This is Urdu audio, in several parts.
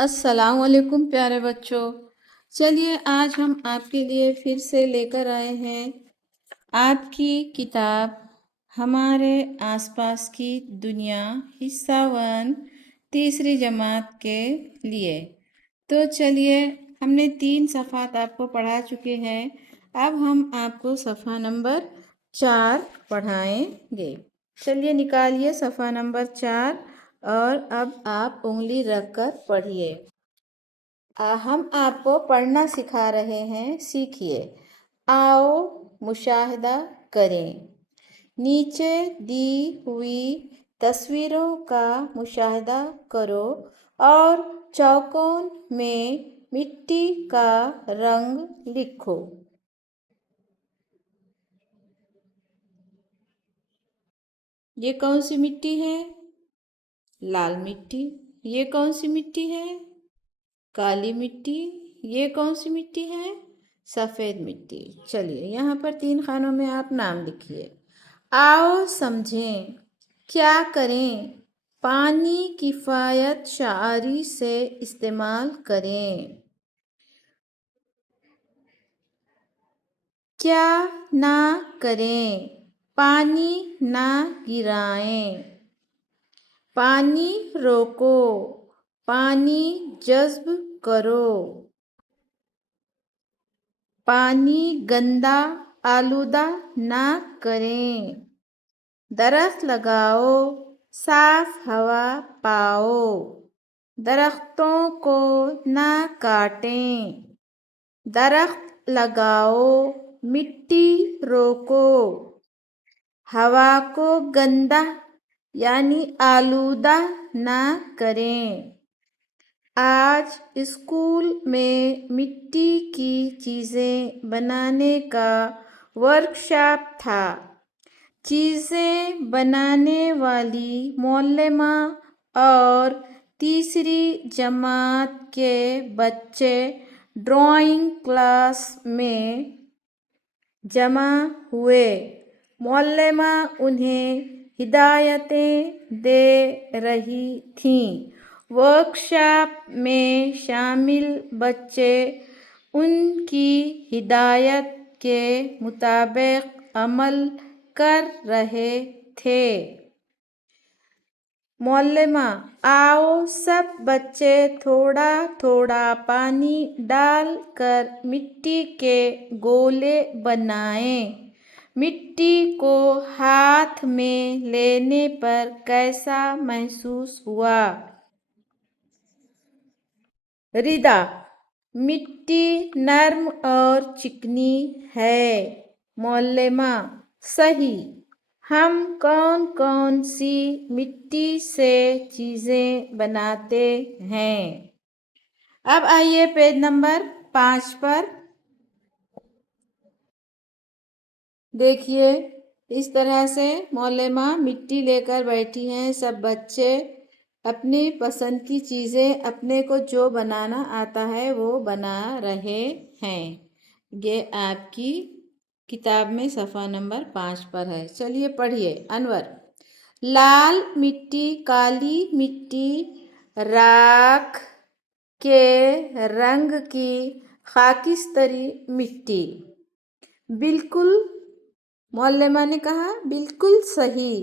السلام علیکم پیارے بچوں، چلیے آج ہم آپ کے لیے پھر سے لے کر آئے ہیں آپ کی کتاب ہمارے آس پاس کی دنیا حصہ 1 تیسری جماعت کے لیے۔ تو چلیے ہم نے 3 صفحات آپ کو پڑھا چکے ہیں، اب ہم آپ کو صفحہ نمبر 4 پڑھائیں گے۔ چلیے نکالیے صفحہ نمبر 4 اور اب آپ انگلی رکھ کر پڑھیے۔ ہم آپ کو پڑھنا سکھا رہے ہیں، سیکھیے۔ آؤ مشاہدہ کریں۔ نیچے دی ہوئی تصویروں کا مشاہدہ کرو اور چوکوں میں مٹی کا رنگ لکھو۔ یہ کون سی مٹی ہے؟ لال مٹی۔ یہ کون سی مٹی ہے؟ کالی مٹی۔ یہ کون سی مٹی ہے؟ سفید مٹی۔ چلیے یہاں پر 3 خانوں میں آپ نام لکھیے۔ آؤ سمجھیں، کیا کریں؟ پانی کفایت شعاری سے استعمال کریں۔ کیا نہ کریں؟ پانی نہ گرائیں۔ پانی روکو، پانی جذب کرو۔ پانی گندا آلودہ نہ کریں۔ درخت لگاؤ، صاف ہوا پاؤ۔ درختوں کو نہ کاٹیں۔ درخت لگاؤ، مٹی روکو۔ ہوا کو گندا یعنی آلودہ نہ کریں۔ آج اسکول میں مٹی کی چیزیں بنانے کا ورکشاپ تھا۔ چیزیں بنانے والی معلمہ اور تیسری جماعت کے بچے ڈرائنگ کلاس میں جمع ہوئے۔ معلمہ انہیں ہدایتیں دے رہی تھیں۔ ورکشاپ میں شامل بچے ان کی ہدایت کے مطابق عمل کر رہے تھے۔ معلمہ: آؤ سب بچے تھوڑا تھوڑا پانی ڈال کر مٹی کے گولے بنائیں۔ مٹی کو ہاتھ میں لینے پر کیسا محسوس ہوا؟ ردا: مٹی نرم اور چکنی ہے۔ معلمہ: صحیح۔ ہم کون کون سی مٹی سے چیزیں بناتے ہیں؟ اب آئیے پیج نمبر 5 پر۔ دیکھیے اس طرح سے معلمہ مٹی لے کر بیٹھی ہیں، سب بچے اپنی پسند کی چیزیں اپنے کو جو بنانا آتا ہے وہ بنا رہے ہیں۔ یہ آپ کی کتاب میں صفحہ نمبر 5 پر ہے۔ چلیے پڑھیے۔ انور: لال مٹی، کالی مٹی، راکھ کے رنگ کی خاکستری مٹی۔ بالکل، معلمہ نے کہا بالکل صحیح،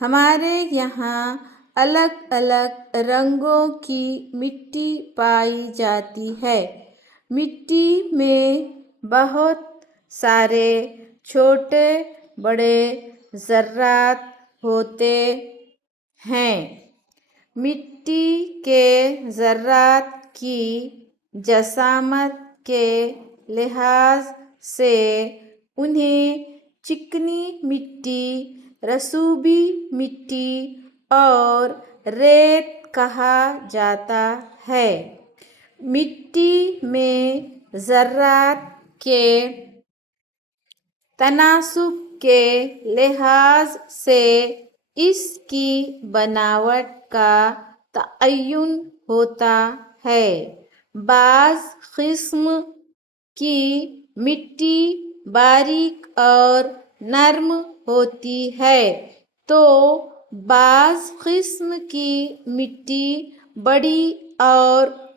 ہمارے یہاں الگ الگ رنگوں کی مٹی پائی جاتی ہے۔ مٹی میں بہت سارے چھوٹے بڑے ذرات ہوتے ہیں۔ مٹی کے ذرات کی جسامت کے لحاظ سے انہیں چکنی مٹی، رسوبی مٹی اور ریت کہا جاتا ہے۔ مٹی میں ذرات کے تناسب کے لحاظ سے اس کی بناوٹ کا تعین ہوتا ہے۔ بعض قسم کی مٹی باریک اور نرم ہوتی ہے تو بعض قسم کی مٹی بڑی اور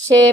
6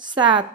7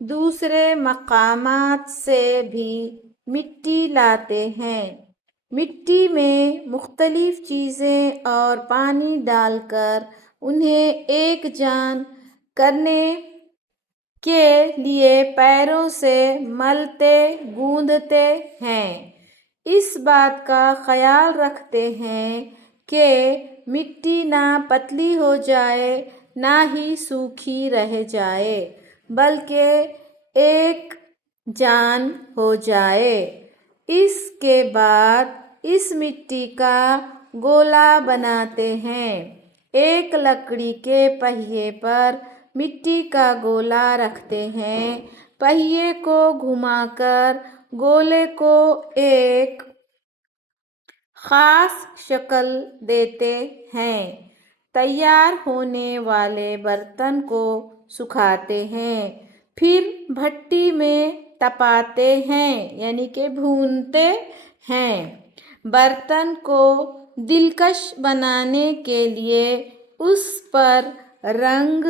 دوسرے مقامات سے بھی مٹی لاتے ہیں۔ مٹی میں مختلف چیزیں اور پانی ڈال کر انہیں ایک جان کرنے کے لیے پیروں سے ملتے گوندتے ہیں۔ اس بات کا خیال رکھتے ہیں کہ مٹی نہ پتلی ہو جائے نہ ہی سوکھی رہ جائے بلکہ ایک جان ہو جائے۔ اس کے بعد اس مٹی کا گولا بناتے ہیں۔ ایک لکڑی کے پہیے پر مٹی کا گولا رکھتے ہیں۔ پہیے کو گھما کر گولے کو ایک خاص شکل دیتے ہیں۔ تیار ہونے والے برتن کو سکھاتے ہیں، پھر بھٹی میں تپاتے ہیں یعنی کہ بھونتے ہیں۔ برتن کو دلکش بنانے کے لیے اس پر رنگ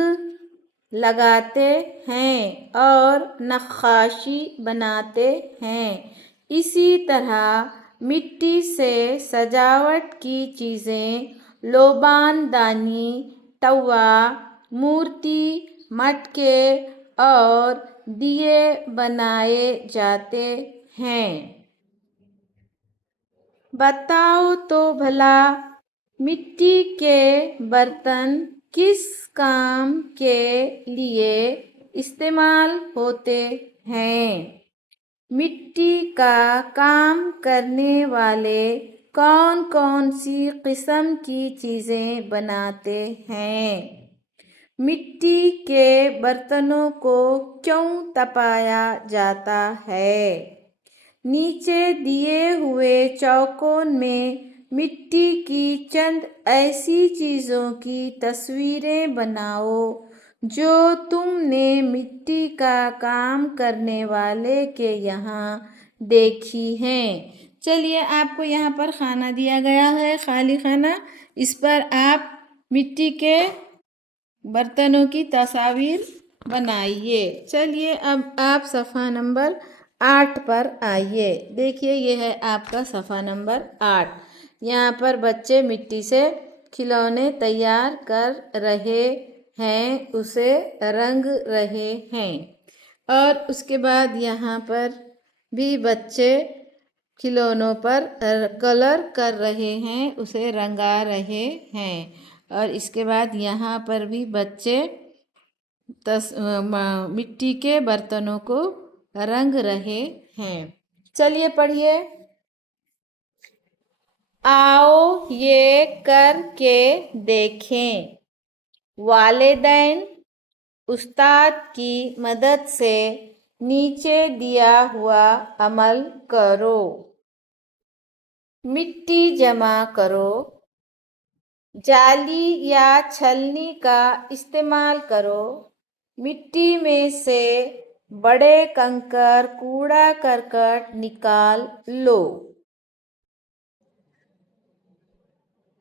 لگاتے ہیں اور نقاشی بناتے ہیں۔ اسی طرح مٹی سے سجاوٹ کی چیزیں، لوبان دانی، توا، مورتی، مٹکے اور دیے بنائے جاتے ہیں۔ بتاؤ تو بھلا مٹی کے برتن کس کام کے لیے استعمال ہوتے ہیں؟ مٹی کا کام کرنے والے کون کون سی قسم کی چیزیں بناتے ہیں؟ مٹی کے برتنوں کو کیوں تپایا جاتا ہے؟ نیچے دیے ہوئے چوکون میں مٹی کی چند ایسی چیزوں کی تصویریں بناؤ جو تم نے مٹی کا کام کرنے والے کے یہاں دیکھی ہیں۔ چلیے آپ کو یہاں پر خانہ دیا گیا ہے، خالی خانہ، اس پر آپ مٹی کے برتنوں کی تصاویر بنائیے۔ چلیے اب آپ صفحہ نمبر 8 پر آئیے۔ دیکھیے یہ ہے آپ کا صفحہ نمبر 8۔ یہاں پر بچے مٹی سے کھلونے تیار کر رہے ہیں، اسے رنگ رہے ہیں، اور اس کے بعد یہاں پر بھی بچے کھلونوں پر کلر کر رہے ہیں، اسے رنگا رہے ہیں، اور اس کے بعد یہاں پر بھی بچے مٹی کے برتنوں کو رنگ رہے ہیں۔ چلیے پڑھیے۔ آؤ یہ کر کے دیکھیں، والدین استاد کی مدد سے نیچے دیا ہوا عمل کرو۔ مٹی جمع کرو، جالی یا چھلنی کا استعمال کرو، مٹی میں سے بڑے کنکر کوڑا کرکٹ نکال لو،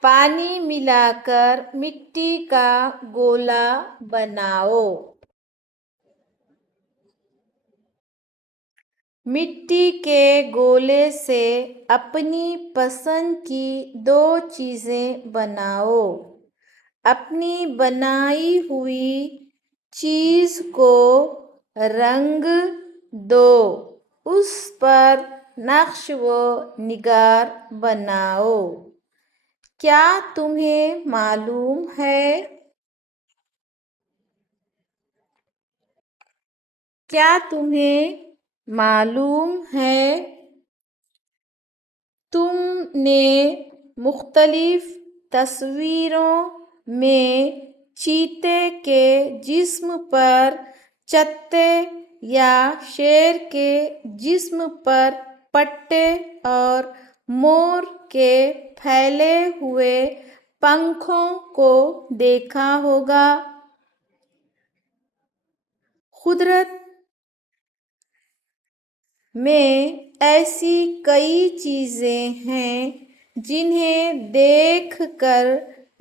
پانی ملا کر مٹی کا گولا بناؤ، مٹی کے گولے سے اپنی پسند کی 2 چیزیں بناؤ، اپنی بنائی ہوئی چیز کو رنگ دو، اس پر نقش و نگار بناؤ۔ کیا تمہیں معلوم ہے؟ کیا تمہیں معلوم ہے؟ تم نے مختلف تصویروں میں چیتے کے جسم پر، چتے یا شیر کے جسم پر پٹے اور مور کے پھیلے ہوئے پنکھوں کو دیکھا ہوگا۔ قدرت میں ایسی کئی چیزیں ہیں جنہیں دیکھ کر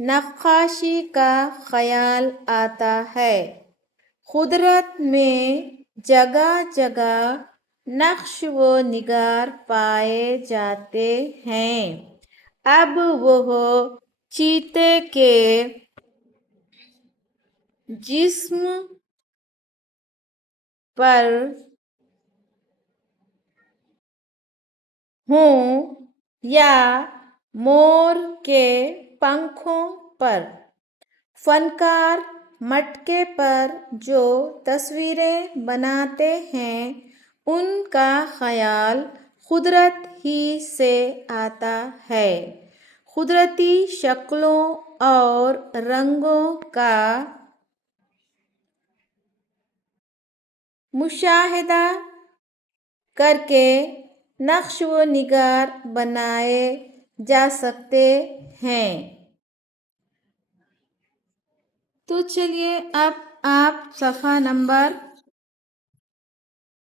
نقاشی کا خیال آتا ہے۔ قدرت میں جگہ جگہ نقش و نگار پائے جاتے ہیں۔ اب وہ چیتے کے جسم پر ہوں یا مور کے پنکھوں پر، فنکار مٹکے پر جو تصویریں بناتے ہیں ان کا خیال قدرت ہی سے آتا ہے۔ قدرتی شکلوں اور رنگوں کا مشاہدہ کر کے نقش و نگار بنائے جا سکتے ہیں۔ تو چلیے اب آپ صفحہ نمبر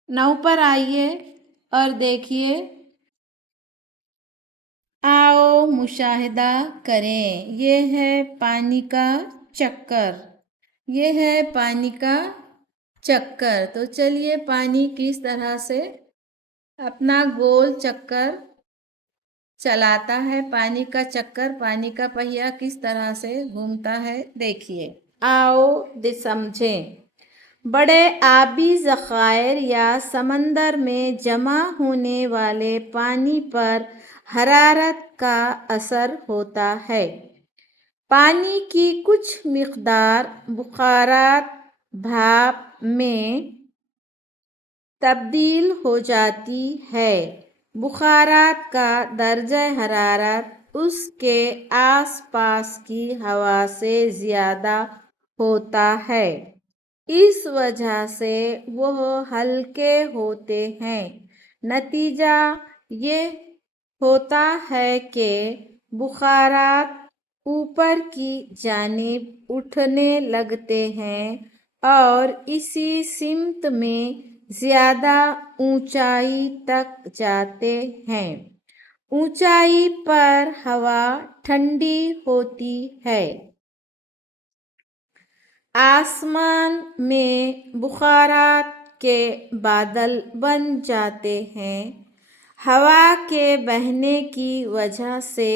9 پر آئیے اور دیکھیے۔ آؤ مشاہدہ کریں۔ یہ ہے پانی کا چکر، یہ ہے پانی کا چکر۔ تو چلیے پانی کس طرح سے اپنا گول چکر چلاتا ہے، پانی کا چکر، پانی کا پہیہ کس طرح سے گھومتا ہے، دیکھیے۔ آؤ سمجھیں۔ بڑے آبی ذخائر یا سمندر میں جمع ہونے والے پانی پر حرارت کا اثر ہوتا ہے۔ پانی کی کچھ مقدار بخارات بھاپ میں تبدیل ہو جاتی ہے۔ بخارات کا درجہ حرارت اس کے آس پاس کی ہوا سے زیادہ ہوتا ہے، اس وجہ سے وہ ہلکے ہوتے ہیں۔ نتیجہ یہ ہوتا ہے کہ بخارات اوپر کی جانب اٹھنے لگتے ہیں اور اسی سمت میں زیادہ اونچائی تک جاتے ہیں۔ اونچائی پر ہوا ٹھنڈی ہوتی ہے۔ آسمان میں بخارات کے بادل بن جاتے ہیں۔ ہوا کے بہنے کی وجہ سے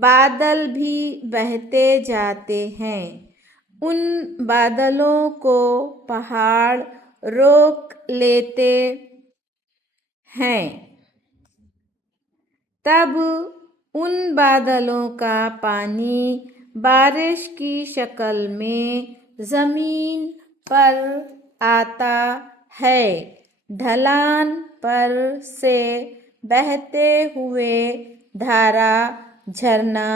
بادل بھی بہتے جاتے ہیں۔ ان بادلوں کو پہاڑ روک لیتے ہیں۔ تب ان بادلوں کا پانی بارش کی شکل میں زمین پر آتا ہے۔ ڈھلان پر سے بہتے ہوئے دھارا جھرنا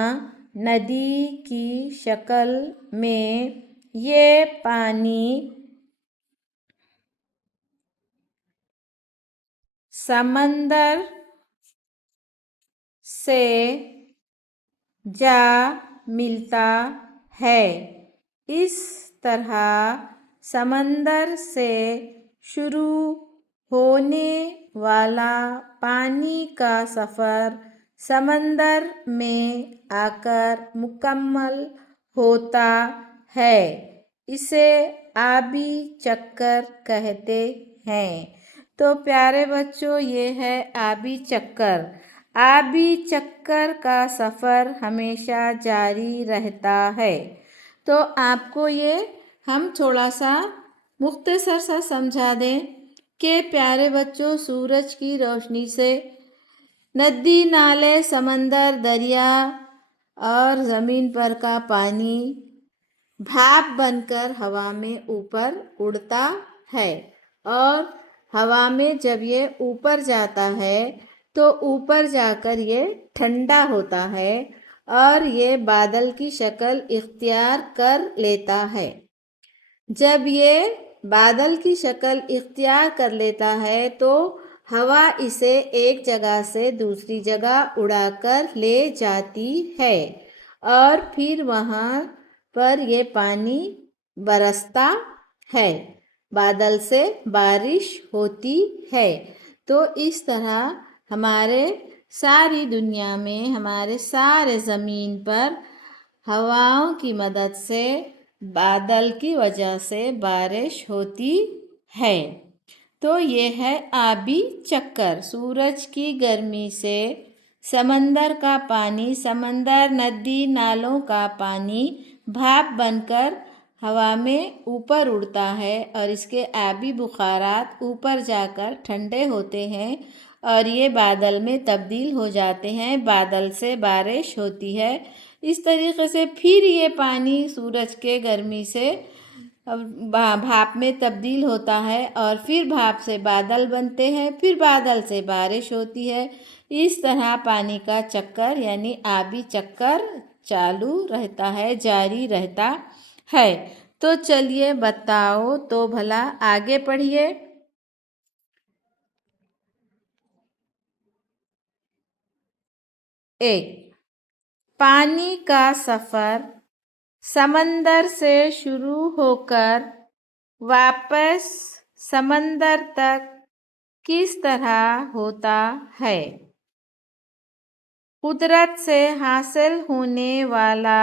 ندی کی شکل میں یہ پانی سمندر سے جا ملتا ہے۔ اس طرح سمندر سے شروع ہونے والا پانی کا سفر سمندر میں آ کر مکمل ہوتا ہے۔ اسے آبی چکر کہتے ہیں۔ تو پیارے بچوں، یہ ہے آبی چکر۔ آبی چکر کا سفر ہمیشہ جاری رہتا ہے۔ تو آپ کو یہ ہم تھوڑا سا مختصر سا سمجھا دیں کہ پیارے بچوں، سورج کی روشنی سے ندی، نالے، سمندر، دریا اور زمین پر کا پانی بھاپ بن کر ہوا میں اوپر اڑتا ہے، اور ہوا میں جب یہ اوپر جاتا ہے تو اوپر جا کر یہ ٹھنڈا ہوتا ہے اور یہ بادل کی شکل اختیار کر لیتا ہے۔ جب یہ بادل کی شکل اختیار کر لیتا ہے تو ہوا اسے ایک جگہ سے دوسری جگہ اڑا کر لے جاتی ہے، اور پھر وہاں پر یہ پانی برستا ہے، بادل سے بارش ہوتی ہے۔ تو اس طرح ہمارے ساری دنیا میں، ہمارے سارے زمین پر ہواؤں کی مدد سے، بادل کی وجہ سے بارش ہوتی ہے۔ تو یہ ہے آبی چکر۔ سورج کی گرمی سے سمندر کا پانی، سمندر، ندی، نالوں کا پانی بھاپ بن کر ہوا میں اوپر اڑتا ہے اور اس کے آبی بخارات اوپر جا کر ٹھنڈے ہوتے ہیں اور یہ بادل میں تبدیل ہو جاتے ہیں، بادل سے بارش ہوتی ہے۔ اس طریقے سے پھر یہ پانی سورج کے گرمی سے بھاپ میں تبدیل ہوتا ہے اور پھر بھاپ سے بادل بنتے ہیں، پھر بادل سے بارش ہوتی ہے۔ اس طرح پانی کا چکر یعنی آبی چکر چالو رہتا ہے، جاری رہتا ہے۔ تو چلیے بتاؤ تو بھلا آگے پڑھیے۔ 1. پانی کا سفر سمندر سے شروع ہو کر واپس سمندر تک کس طرح ہوتا ہے؟ قدرت سے حاصل ہونے والا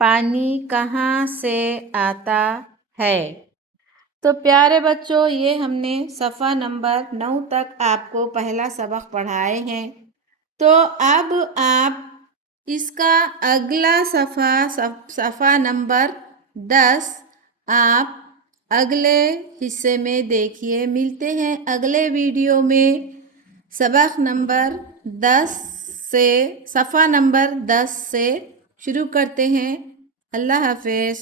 پانی کہاں سے آتا ہے؟ تو پیارے بچوں، یہ ہم نے صفحہ نمبر 9 تک آپ کو پہلا سبق پڑھائے ہیں۔ تو اب آپ اس کا اگلا صفحہ نمبر 10 آپ اگلے حصے میں دیکھیے۔ ملتے ہیں اگلے ویڈیو میں سبق نمبر 10 سے، صفحہ نمبر 10 سے شروع کرتے ہیں۔ اللہ حافظ۔